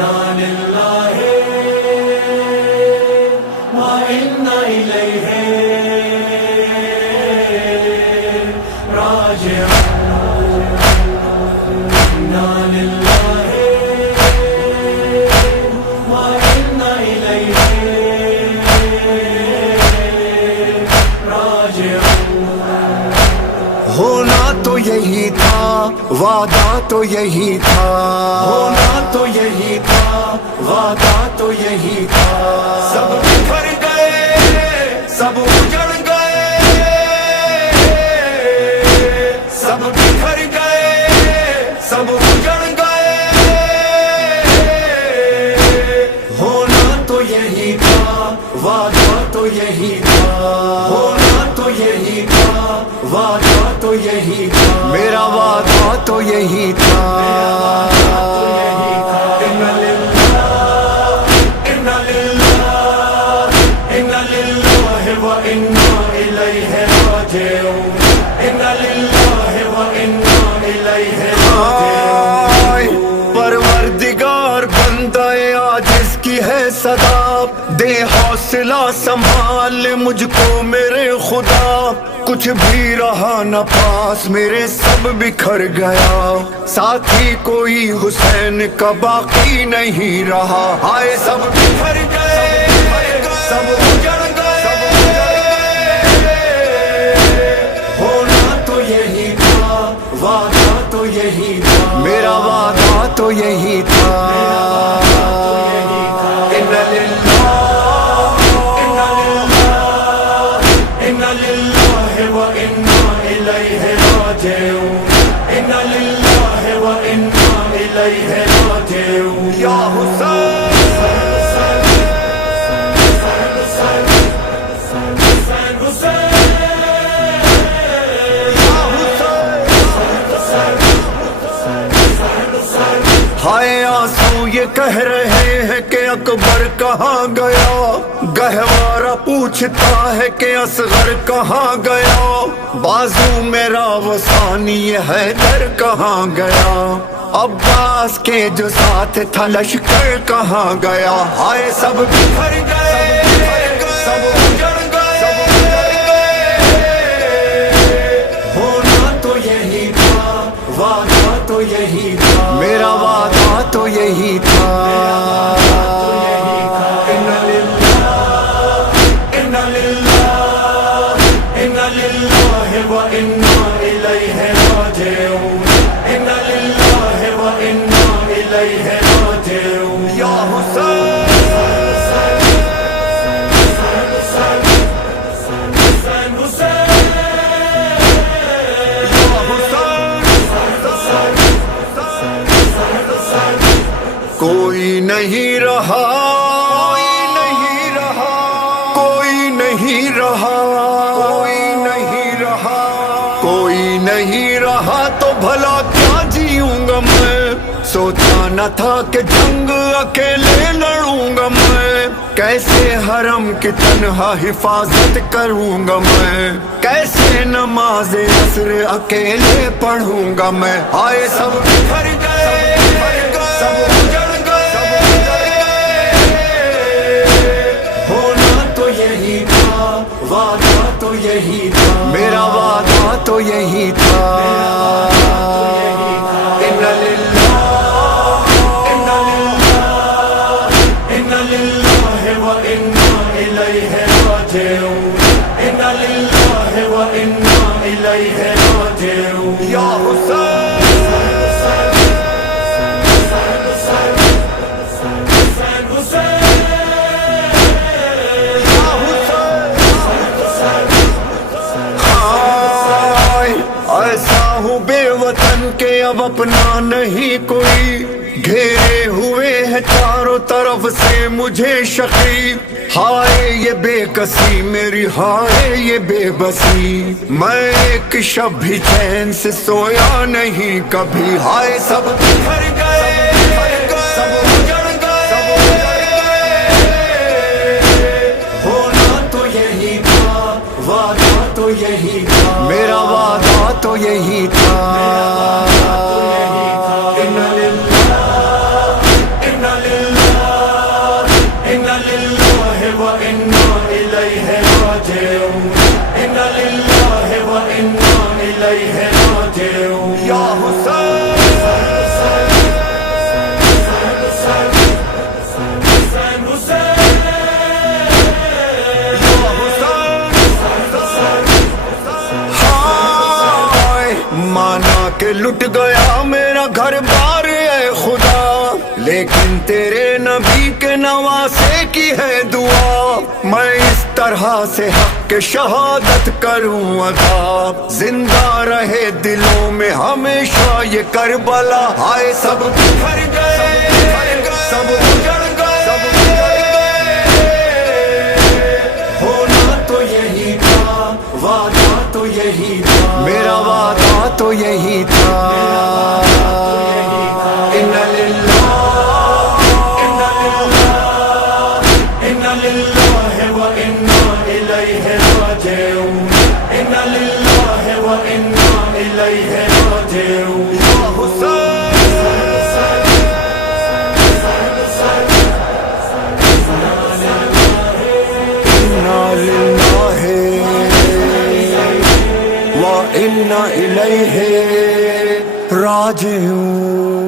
انا للہ وانا الیہ راجعون انا للہ وانا الیہ راجعون۔ ہونا تو یہی تھا، وعدہ تو یہی تھا، ہونا تو یہی تھا، وعدہ تو یہی تھا، سب بکھر گئے، سب اجڑ گئے، سب بکھر گئے، سب اجڑ گئے، ہونا تو یہی تھا، وعدہ تو یہی تھا، ہونا تو یہی تھا، وعدہ تو یہی تھا، میرا وعدہ تو یہی تھا۔ انا للہ انا للہ انا للہ وانا الیہ راجعون، انا للہ وانا الیہ راجعون۔ پروردگار بندہ عاجز کی ہے صدا، دے حوصلہ سنبھال مجھ کو میرے خدا، کچھ بھی رہا نہ پاس میرے سب بکھر گیا، ساتھی کوئی حسین کا باقی نہیں رہا، آئے سب بکھر گئے، سب اجڑ گئے، ہونا تو یہی تھا، وعدہ تو یہی تھا، میرا وعدہ تو یہی تھا۔ انا للہ انا للہ انا للہ وانا الیہ راجعون، انا للہ وانا الیہ راجعون۔ یا حسین ہائے آنسو یہ کہہ رہے ہیں کہ اکبر کہاں گیا، گہوارہ پوچھتا ہے کہ اصغر کہاں گیا، بازو میرا وثانی یہ حیدر کہاں گیا، عباس کے جو ساتھ تھا لشکر کہاں گیا، ہائے سب بکھر گئے، سب اجڑ گئے، ہونا تو یہی تھا، وعدہ تو یہی تھا، میرا وعدہ تو یہی تھا۔ انا للہ انا للہ انا للہ وانا الیہ راجعون، انا للہ وانا الیہ راجعون۔ یا حسین کوئی نہیں رہا، کوئی نہیں رہا، کوئی نہیں رہا، کوئی نہیں رہا، کوئی نہیں رہا تو بھلا کیا جیوں گا میں، سوچا نہ تھا کہ جنگ اکیلے لڑوں گا میں، کیسے حرم کی تنہا حفاظت کروں گا میں، کیسے نماز عصر اکیلے پڑھوں گا میں، آئے سب بکھر گئے، سب اجڑ گئے، ہونا تو یہی تھا، وعدہ تو یہی تھا، میرا وعدہ تو یہی تھا۔ انا للہ انا للہ انا للہ وانا الیہ راجعون، انا للہ وانا الیہ راجعون۔ یا حسین ایسا ہوں بے وطن کے اب اپنا نہیں کوئی، گھیرے ہوئے ہیں چاروں طرف سے مجھے شقی، ہائے یہ بے کسی میری، ہائے یہ بے بسی، میں ایک شب بھی چین سے سویا نہیں کبھی، ہائے سب بکھر گئے، سب اجڑ گئے، ہونا تو یہی تھا، وعدہ تو یہی تھا، میرا وعدہ تو یہی تھا۔ انا للہ انا للہ راجعون انا للہ وانا الیہ راجعون یا حسین مانا کہ لٹ گیا میرا گھر بار اے خدا، لیکن تیرے نبی کے نواسے کی ہے دعا، میں اس طرح سے حق کے شہادت کروں ادا، زندہ رہے دلوں میں ہمیشہ یہ کربلا، آئے سب بکھر گئے سب اجڑ گئے، ہونا تو یہی تھا، وعدہ تو یہی تھا، میرا وعدہ تو یہی تھا، انا للہ انا للہ وانا الیہ راجعون انا للہ وانا الیہ راجعون یا حسین انا للہ وانا الیہ راجعون۔